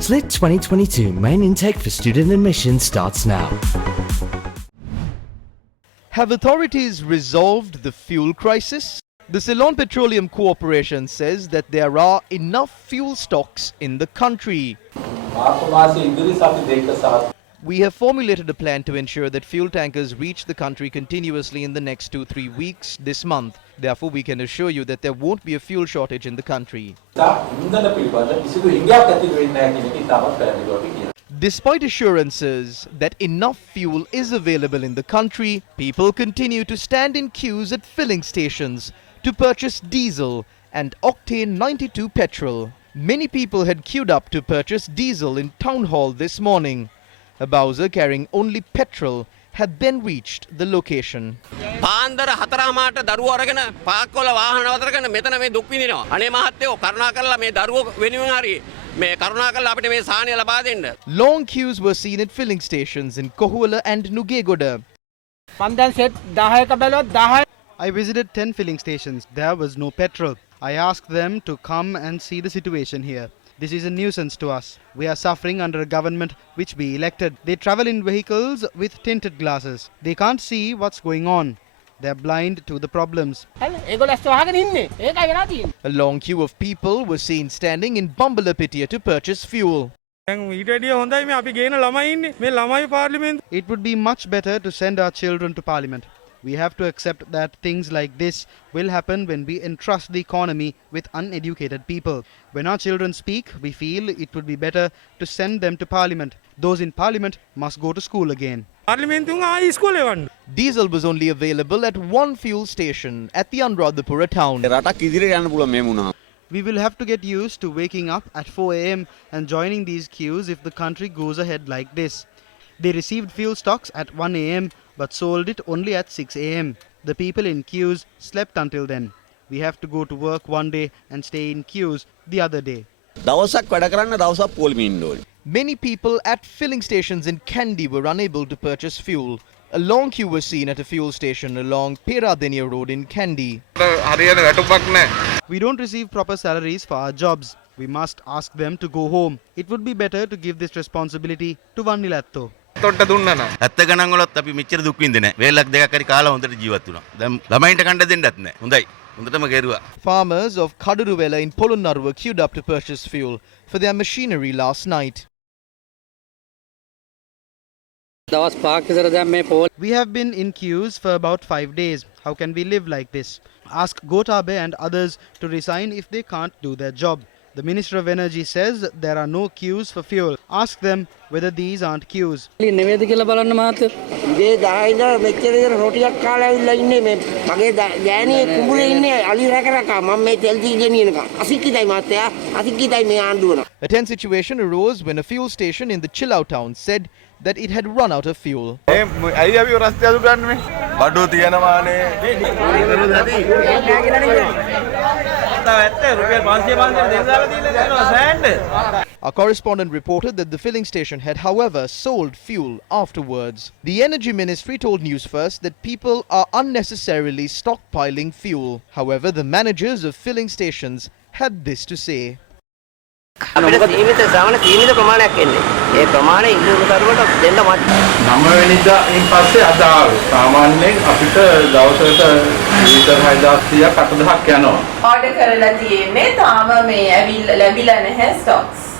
SLIT 2022 main intake for student admission starts now. Have authorities resolved the fuel crisis? The Ceylon Petroleum Corporation says that there are enough fuel stocks in the country. We have formulated a plan to ensure that fuel tankers reach the country continuously in the next 2-3 weeks this month. Therefore, we can assure you that there won't be a fuel shortage in the country. Despite assurances that enough fuel is available in the country, people continue to stand in queues at filling stations to purchase diesel and octane 92 petrol. Many people had queued up to purchase diesel in Town Hall this morning. A Bowser carrying only petrol had then reached the location. Long queues were seen at filling stations in Kohuala and Nugegoda. I visited 10 filling stations. There was no petrol. I asked them to come and see the situation here. This is a nuisance to us. We are suffering under a government which we elected. They travel in vehicles with tinted glasses. They can't see what's going on. They're blind to the problems. A long queue of people were seen standing in Bambalapitia to purchase fuel. It would be much better to send our children to parliament. We have to accept that things like this will happen when we entrust the economy with uneducated people. When our children speak, we feel it would be better to send them to parliament. Those in parliament must go to school again. Diesel was only available at one fuel station at the Anuradhapura town. We will have to get used to waking up at 4 a.m. and joining these queues if the country goes ahead like this. They received fuel stocks at 1 a.m. but sold it only at 6 a.m. The people in queues slept until then. We have to go to work one day and stay in queues the other day. Many people at filling stations in Kandy were unable to purchase fuel. A long queue was seen at a fuel station along Peradeniya Road in Kandy. We don't receive proper salaries for our jobs. We must ask them to go home. It would be better to give this responsibility to Vannilatto. Farmers of Kaduruvela in Polonnaru were queued up to purchase fuel for their machinery last night. We have been in queues for about 5 days. How can we live like this? Ask Gotabe and others to resign if they can't do their job. The Minister of Energy says there are no queues for fuel. Ask them whether these aren't queues. A tense situation arose when a fuel station in the Chillau town said that it had run out of fuel. Our correspondent reported that the filling station had, however, sold fuel afterwards. The Energy Ministry told Newsfirst that people are unnecessarily stockpiling fuel. However, the managers of filling stations had this to say.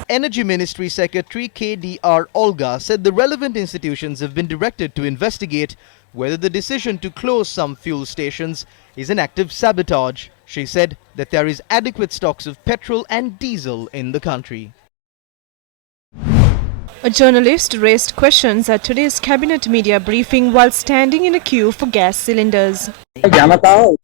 Energy Ministry Secretary KDR Olga said the relevant institutions have been directed to investigate whether the decision to close some fuel stations is an act of sabotage. She said that there is adequate stocks of petrol and diesel in the country. A journalist raised questions at today's cabinet media briefing while standing in a queue for gas cylinders.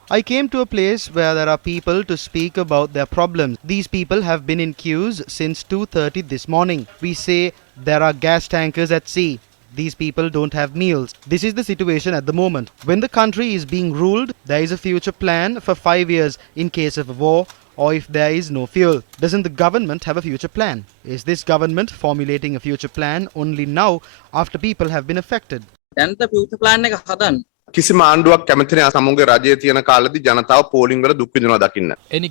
I came to a place where there are people to speak about their problems. These people have been in queues since 2:30 this morning. We say there are gas tankers at sea. These people don't have meals. This is the situation at the moment. When the country is being ruled, there is a future plan for 5 years in case of a war or if there is no fuel. Doesn't the government have a future plan? Is this government formulating a future plan only now after people have been affected? Any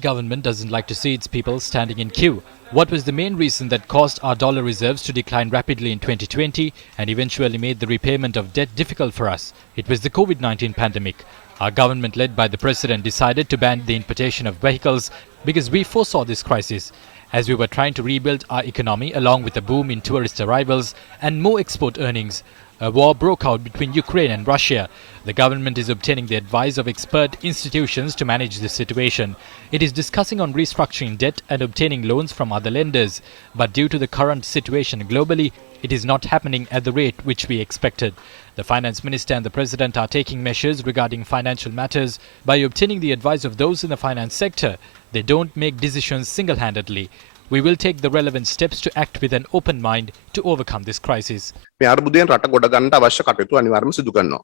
government doesn't like to see its people standing in queue. What was the main reason that caused our dollar reserves to decline rapidly in 2020 and eventually made the repayment of debt difficult for us? It was the COVID-19 pandemic. Our government, led by the president, decided to ban the importation of vehicles because we foresaw this crisis. As we were trying to rebuild our economy along with a boom in tourist arrivals and more export earnings, a war broke out between Ukraine and Russia. The government is obtaining the advice of expert institutions to manage this situation. It is discussing on restructuring debt and obtaining loans from other lenders. But due to the current situation globally, it is not happening at the rate which we expected. The finance minister and the president are taking measures regarding financial matters by obtaining the advice of those in the finance sector. They don't make decisions single-handedly. We will take the relevant steps to act with an open mind to overcome this crisis. මේ අර්බුදයෙන් රට ගොඩ ගන්නට අවශ්‍ය කටයුතු අනිවාර්යයෙන්ම සිදු කරනවා.